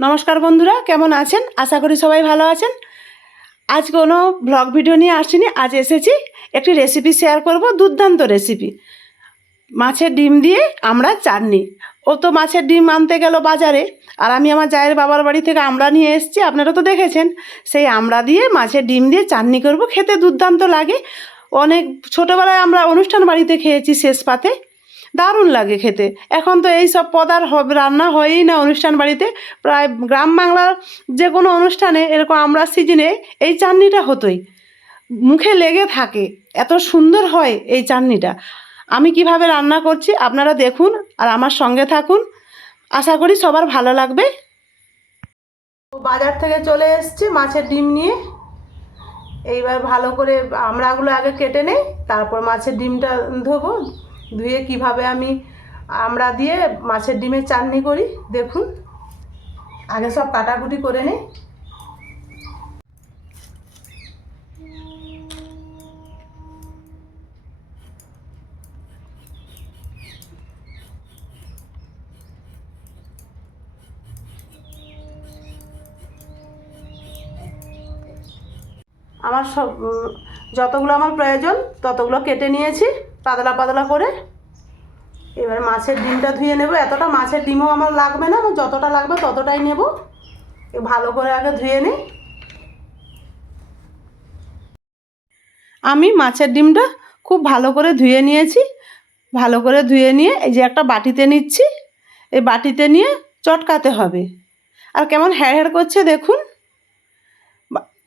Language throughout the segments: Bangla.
নমস্কার বন্ধুরা, কেমন আছেন? আশা করি সবাই ভালো আছেন। আজ কোনো ব্লগ ভিডিও নিয়ে আসিনি, আজ এসেছি একটি রেসিপি শেয়ার করব। দুর্দান্ত রেসিপি, মাছের ডিম দিয়ে আমরা চাটনি। ও তো মাছের ডিম আনতে গেল বাজারে, আর আমি আমার জায়ের বাবার বাড়ি থেকে আমড়া নিয়ে এসেছি, আপনারা তো দেখেছেন। সেই আমড়া দিয়ে মাছের ডিম দিয়ে চাটনি করব, খেতে দুর্দান্ত লাগে। অনেক ছোটোবেলায় আমরা অনুষ্ঠান বাড়িতে খেয়েছি, শেষ পাতে দারুণ লাগে খেতে। এখন তো এই সব পদ আর রান্না হয়ই না অনুষ্ঠান বাড়িতে। প্রায় গ্রাম বাংলার যে কোনো অনুষ্ঠানে এরকম আমরা সিজনে এই চাটনিটা হতোই, মুখে লেগে থাকে। এত সুন্দর হয় এই চাটনিটা। আমি কিভাবে রান্না করছি আপনারা দেখুন আর আমার সঙ্গে থাকুন, আশা করি সবার ভালো লাগবে। বাজার থেকে চলে এসেছি মাছের ডিম নিয়ে। এইবার ভালো করে আমড়াগুলো আগে কেটে নেই, তারপর মাছের ডিমটা ধোবো। ধুয়ে কিভাবে আমি আমড়া দিয়ে মাছের ডিমের চাটনি করি দেখুন। আগে সব কাটাকুটি করে নেই। আমার সব যতগুলো আমার প্রয়োজন ততগুলো কেটে নিয়েছি পাতলা পাতলা করে। এবার মাছের ডিমটা ধুয়ে নেব। এতটা মাছের ডিমও আমার লাগবে না, আমার যতটা লাগবে ততটাই নেব। ভালো করে আগে ধুয়ে নিই। আমি মাছের ডিমটা খুব ভালো করে ধুয়ে নিয়েছি। ভালো করে ধুয়ে নিয়ে এই যে একটা বাটিতে নিচ্ছি। এই বাটিতে নিয়ে চটকাতে হবে। আর কেমন হ্যাড় হ্যাড় করছে দেখুন।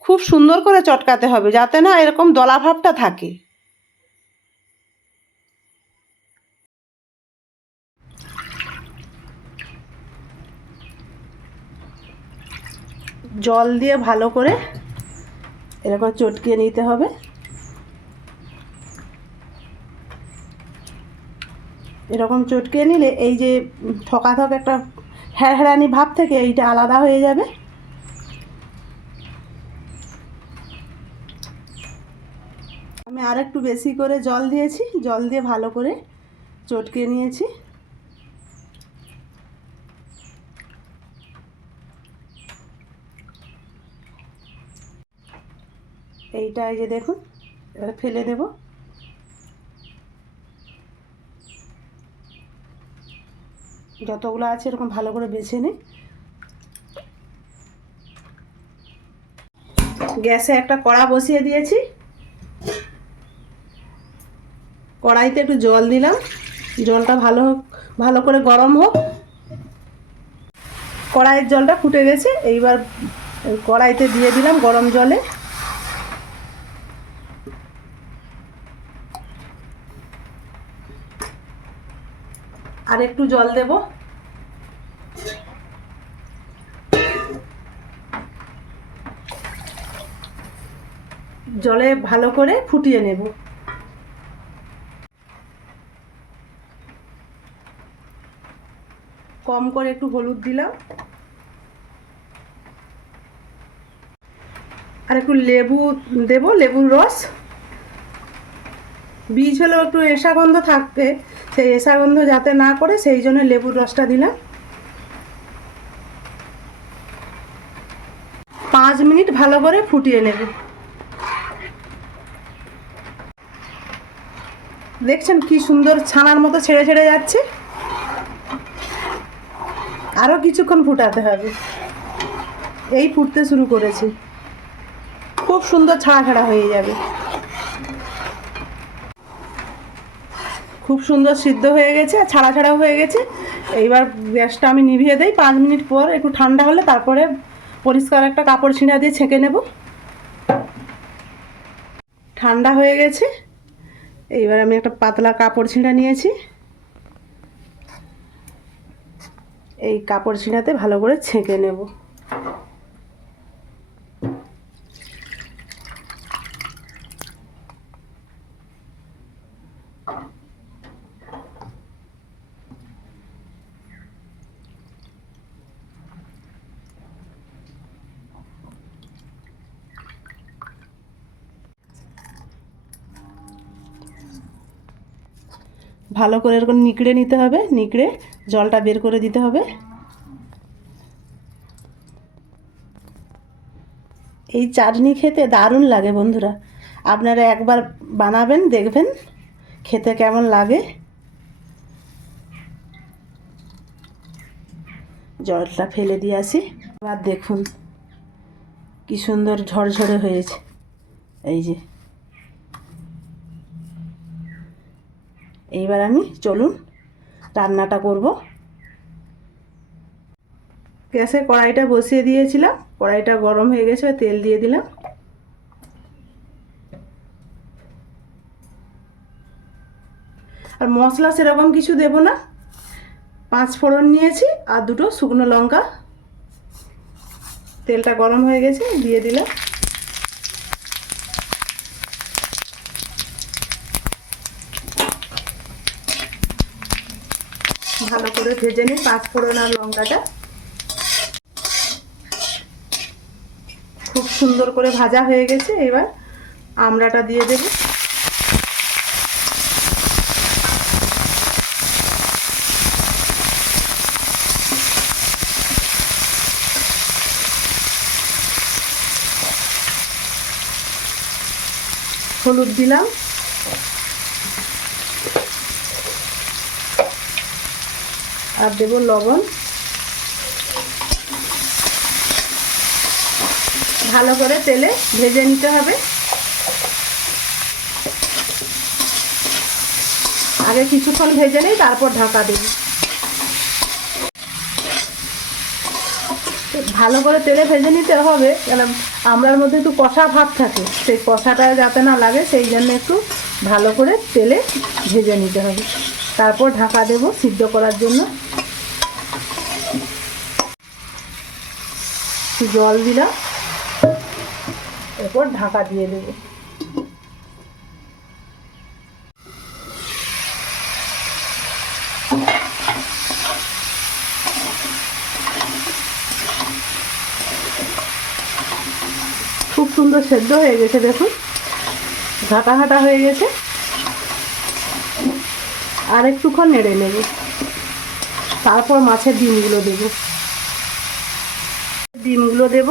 খুব সুন্দর করে চটকাতে হবে যাতে না এরকম দলা ভাবটা থাকে। জল দিয়ে ভালো করে এরকম চটকিয়ে নিতে হবে। এরকম চটকিয়ে নিলে এই যে ঠকাঠক একটা হ্যাড়হ্যাড়ানি ভাব থেকে এইটা আলাদা হয়ে যাবে। আমি আর একটু বেশি করে জল দিয়েছি, জল দিয়ে ভালো করে চটকিয়ে নিয়েছি। এইটা এই যে দেখুন, এবার ফেলে দেব। যতগুলো আছে এরকম ভালো করে বেছে নিই। গ্যাসে একটা কড়া বসিয়ে দিয়েছি। কড়াইতে একটু জল দিলাম, জলটা ভালো করে গরম হোক। কড়াইয়ের জলটা ফুটে গেছে, এইবার কড়াইতে দিয়ে দিলাম গরম জলে। আর একটু জল দেব। জলে ভালো করে ফুটিয়ে নেব। কম করে একটু হলুদ দিলাম, আর একটু লেবু দেব, লেবুর রস। বীজ হলেও একটু এসা গন্ধ থাকবে, সেই এসা গন্ধ যাতে না করে সেই জন্য লেবুর রসটা দিলাম। 5 মিনিট ভালো করে ফুটিয়ে নেব। দেখছেন কি সুন্দর ছানার মতো ছেড়ে ছেড়ে যাচ্ছে। আরও কিছুক্ষণ ফুটাতে হবে। এই ফুটতে শুরু করেছে, খুব সুন্দর ছাড়া ছাড়া হয়ে যাবে। খুব সুন্দর সিদ্ধ হয়ে গেছে আর ছাড়া ছাড়াও হয়ে গেছে। এইবার গ্যাসটা আমি নিভিয়ে দেই। 5 মিনিট পর একটু ঠান্ডা হলে তারপরে পরিষ্কার একটা কাপড় ছিঁড়া দিয়ে ছেঁকে নেব। ঠান্ডা হয়ে গেছে, এইবার আমি একটা পাতলা কাপড় ছিঁড়া নিয়েছি। এই কাপড় ছিঁড়াতে ভালো করে ছেঁকে নেব। ভালো করে এরকম নিকড়ে নিতে হবে, নিকড়ে জলটা বের করে দিতে হবে। এই চাটনি খেতে দারুণ লাগে বন্ধুরা, আপনারা একবার বানাবেন দেখবেন খেতে কেমন লাগে। জলটা ফেলে দিয়ে আসি। এবার দেখুন কি সুন্দর ঝরঝরে হয়েছে। এই যে এইবার আমি চলুন রান্নাটা করব। গ্যাসে কড়াইটা বসিয়ে দিয়েছিলাম, কড়াইটা গরম হয়ে গেছে, তেল দিয়ে দিলাম। আর মশলা সেরকম কিছু দেব না, 5 ফোড়ন নিয়েছি আর 2টো শুকনো লঙ্কা। তেলটা গরম হয়ে গেছে, দিয়ে দিলাম। ভালো করে ভেজে নিই 5 ফোড়ন আর লঙ্কাটা। খুব সুন্দর করে ভাজা হয়ে গেছে। এবার আমড়াটা দিয়ে দেব। হলুদ দিলাম, আর দেব লবণ। ভালো করে তেলে ভেজে নিতে হবে। আগে কিছুক্ষণ ভেজে নিই, তারপর ঢাকা দিই। ভালো করে তেলে ভেজে নিতে হবে, কেন আমড়ার মধ্যে একটু কষা ভাব থাকে, সেই কষাটা যাতে না লাগে সেই জন্য একটু ভালো করে তেলে ভেজে নিতে হবে। তারপর ঢাকা দেব সিদ্ধ করার জন্য। জল দিলাম, এরপর ঢাকা দিয়ে দেব। খুব সুন্দর সেদ্ধ হয়ে গেছে, দেখুন ঘাটা ঘাটা হয়ে গেছে। আর একটুক্ষণ নেড়ে নেব, তারপর মাছের ডিমগুলো দেব। ডিমগুলো দেব।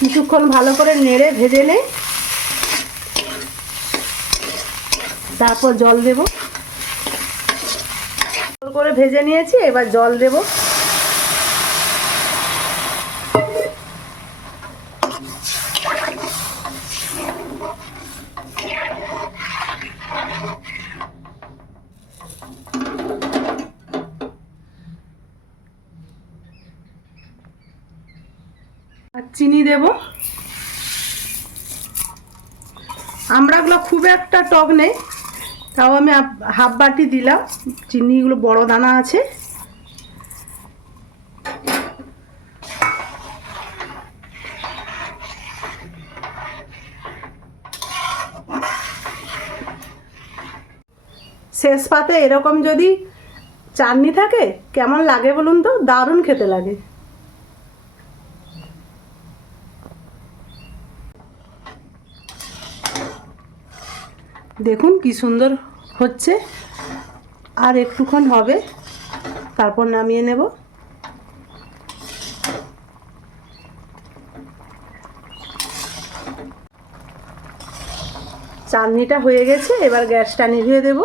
কিছুক্ষণ ভালো করে নেড়ে ভেজে নেই, তারপর জল দেব। ভালো করে ভেজে নিয়েছি, এবার জল দেব। আর চিনি দেব। আমড়াগুলো খুব একটা টক নেই, তাও আমি হাফ বাটি দিলাম। চিনিগুলো বড় দানা আছে। শেষ পাতে এরকম যদি চাটনি থাকে কেমন লাগে বলুন তো, দারুণ খেতে লাগে। দেখুন কি সুন্দর হচ্ছে, আর একটুক্ষণ হবে, তারপর নামিয়ে নেব। চাটনিটা হয়ে গেছে, এবার গ্যাসটা নিভিয়ে দেব।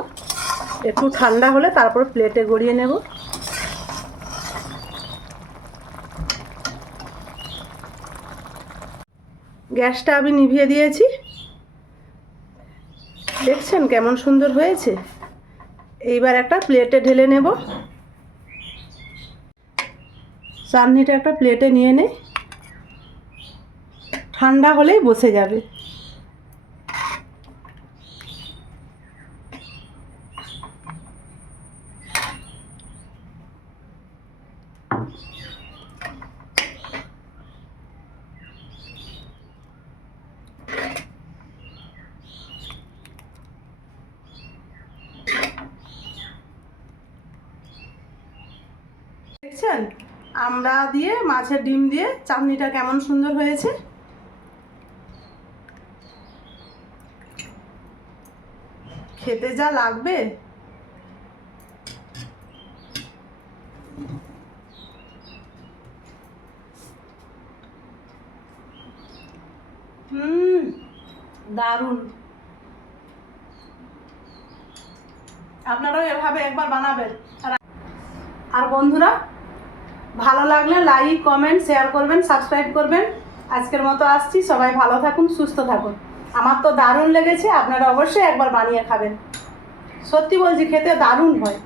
একটু ঠান্ডা হলে তারপর প্লেটে গড়িয়ে নেব। গ্যাসটা আমি নিভিয়ে দিয়েছি, দেখছেন কেমন সুন্দর হয়েছে। এইবার একটা প্লেটে ঢেলে নেব। চাটনিটা একটা প্লেটে নিয়ে নে, ঠান্ডা হলেই বসে যাবে। দেখছেন আমড়া দিয়ে মাছের ডিম দিয়ে চাটনিটা কেমন সুন্দর হয়েছে। খেতে যা লাগবে। দারুণ। আপনারাও এভাবে একবার বানাবেন। আর বন্ধুরা, ভালো লাগলে লাইক কমেন্ট শেয়ার করবেন, সাবস্ক্রাইব করবেন। আজকের মতো আসছি, সবাই ভালো থাকুন, সুস্থ থাকুন। আমার তো দারুণ লেগেছে, আপনারা অবশ্যই একবার বানিয়ে খাবেন। সত্যি বলছি, খেতে দারুণ হয়।